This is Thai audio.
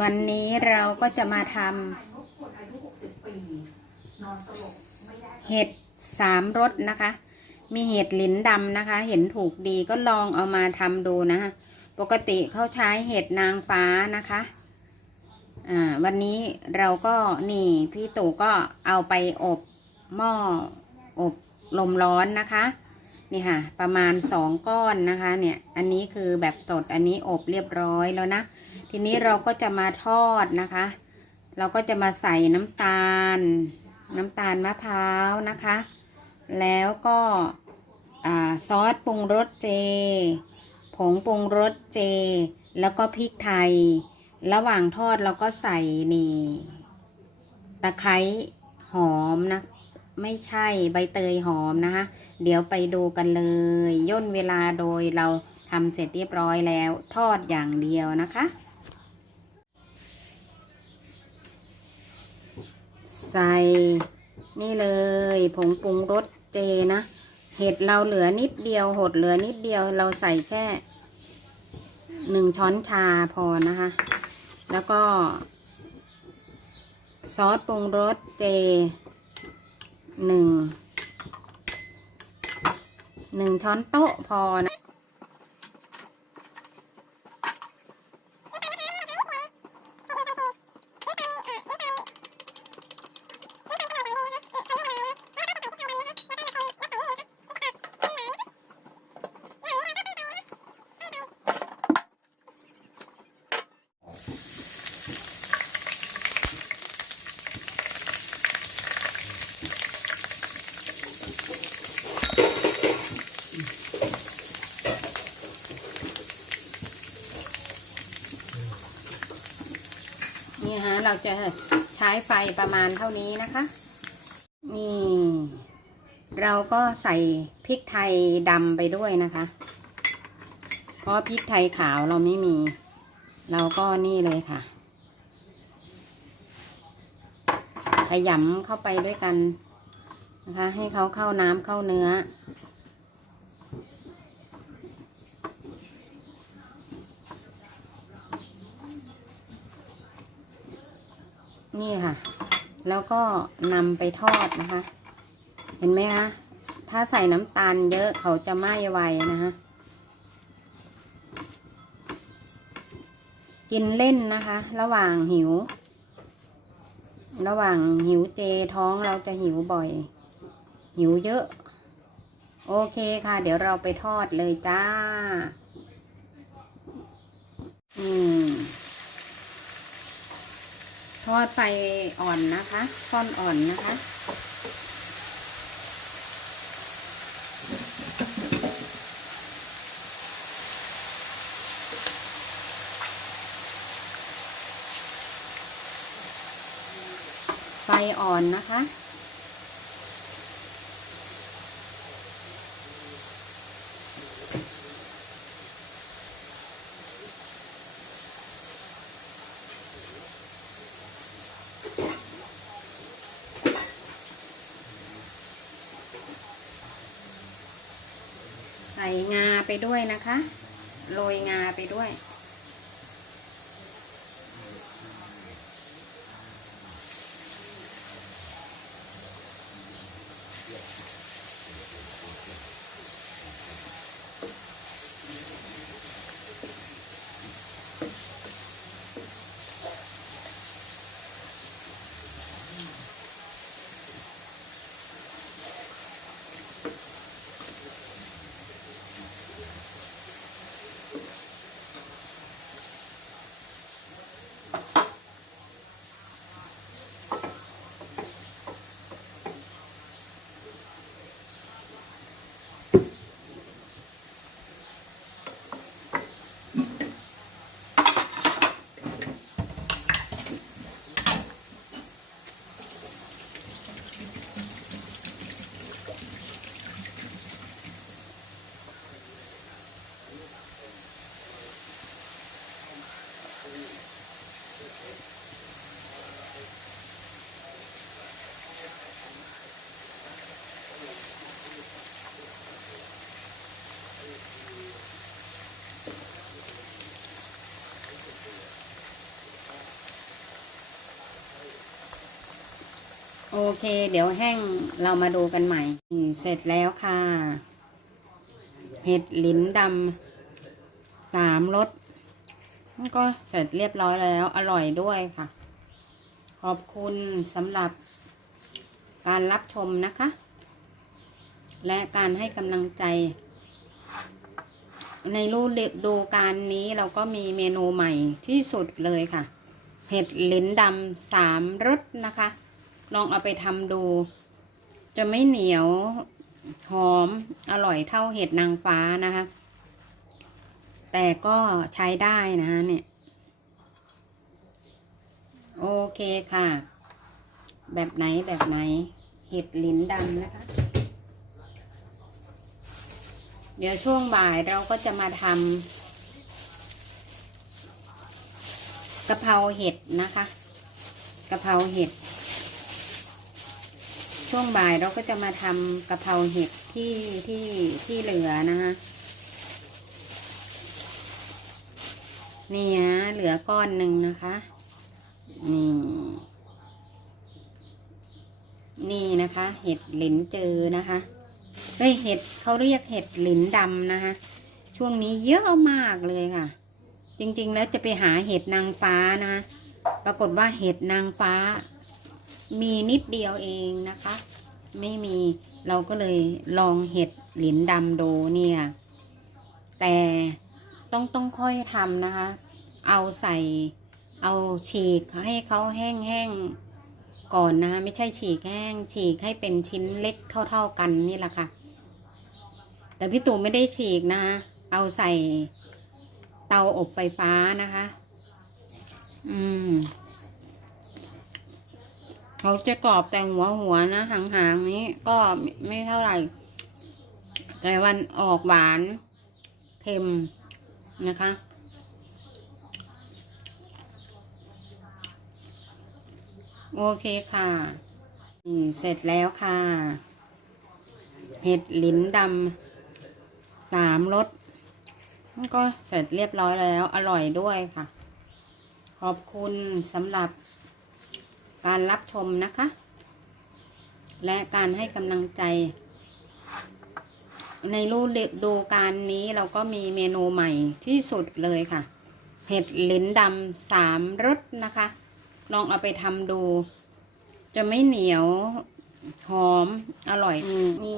วันนี้เราก็จะมาทำเห็ดสามรสนะคะ มีเห็ดหลินดำนะคะ เห็นถูกดีก็ลองเอามาทำดูนะคะปกติเขาใช้เห็ดนางฟ้านะคะ อ่า วันนี้เราก็นี่ พี่ตู่ก็เอาไปอบหม้ออบลมร้อนนะคะ นี่ค่ะ ประมาณสองก้อนนะคะ เนี่ย อันนี้คือแบบสดอันนี้อบเรียบร้อยแล้วนะ ทีนี้เราก็จะมาทอดนะคะ เราก็จะมาใส่น้ำตาล น้ำตาลมะพร้าวนะคะ แล้วก็ซอสปรุงรสเจ ผงปรุงรสเจ แล้วก็พริกไทย ระหว่างทอดเราก็ใส่นี่ตะไคร้หอมนะ ไม่ใช่ใบเตยหอมนะคะ เดี๋ยวไปดูกันเลย ย่นเวลาโดยเราทำเสร็จเรียบร้อยแล้ว ทอดอย่างเดียวนะคะ ใส่ นี่เลยผงปรุงรสเจนะ เห็ดเราเหลือนิดเดียวหดเหลือนิดเดียวเราใส่แค่หนึ่งช้อนชาพอนะคะ แล้วก็ ซอสปรุงรสเจหนึ่งหนึ่งช้อนโต๊ะพอนะ นี่ฮะ เราจะใช้ไฟประมาณเท่านี้นะคะ นี่ เราก็ใส่พริกไทยดำไปด้วยนะคะ เพราะพริกไทยขาวเราไม่มี เราก็นี่เลยค่ะ ขยำเข้าไปด้วยกันนะคะ ให้เขาเข้าน้ำเข้าเนื้อ นี่ค่ะ แล้ว ก็นำไปทอดนะคะ เห็นไหมคะ ถ้าใส่น้ำตาลเยอะเขาจะไหม้ไวนะคะ กินเล่นนะคะ ระหว่างหิว ระหว่างหิวเจท้องเราจะหิวบ่อย หิวเยอะ โอเคค่ะ เดี๋ยวเราไปทอดเลยจ้า อืม ทอดไฟอ่อนนะคะค่อนอ่อนนะคะไฟอ่อนนะคะ ใส่งาไปด้วยนะคะ โรยงาไปด้วย โอเค เดี๋ยวแห้งเรามาดูกันใหม่เสร็จแล้วค่ะ เห็ดลิ้นดำสามรสก็เสร็จเรียบร้อยแล้วอร่อยด้วยค่ะ ขอบคุณสำหรับการรับชมนะคะ และการให้กำลังใจ ในรูปดูการนี้เราก็มีเมนูใหม่ที่สุดเลยค่ะ เห็ดลิ้นดำสามรสนะคะ ลองเอาไปทำดู จะไม่เหนียวหอมอร่อยเท่าเห็ดนางฟ้านะคะ แต่ก็ใช้ได้นะเนี่ย โอเคค่ะ แบบไหนแบบไหน เห็ดลิ้นดำนะคะ เดี๋ยวช่วงบ่ายเราก็จะมาทำกะเพราเห็ดนะคะกะเพราเห็ด ช่วงบ่ายเราก็จะมาทำกะเพราเห็ดที่ที่ที่เหลือนะคะนี่นะเหลือก้อนหนึ่งนะคะ นี่ นี่นะคะ เห็ดหลินเจอนะคะเฮ้ยเห็ดเขาเรียกเห็ดหลินดำนะคะ ช่วงนี้เยอะมากเลยค่ะ จริงๆแล้วจะไปหาเห็ดนางฟ้านะ ปรากฏว่าเห็ดนางฟ้า มีนิดเดียวเองนะคะ ไม่มีเราก็เลยลองเห็ดหลินดำโดเนี่ย แต่ต้องต้องค่อยทำนะคะ เอาใส่เอาฉีกให้เขาแห้งๆก่อนนะคะไม่ใช่ฉีกแห้ง ฉีกให้เป็นชิ้นเล็กเท่า ๆกันนี่แหละค่ะ แต่พี่ตู่ไม่ได้ฉีกนะคะเอาใส่เตาอบไฟฟ้านะคะ อืม เขาจะกรอบแต่หัวหัวนะหางๆนี้ก็ไม่เท่าไหร่ แต่วันออกหวานเค็มนะคะ โอเคค่ะนี่เสร็จแล้วค่ะ เห็ดลิ้นดำสามรสก็เสร็จเรียบร้อยแล้ว อร่อยด้วยค่ะ ขอบคุณสำหรับ การรับชมนะคะ และการให้กำลังใจ ในรูดูการนี้เราก็มีเมนูใหม่ที่สุดเลยค่ะ เห็ดลิ้นดำสามรสนะคะ ลองเอาไปทำดู จะไม่เหนียว หอม อร่อยมี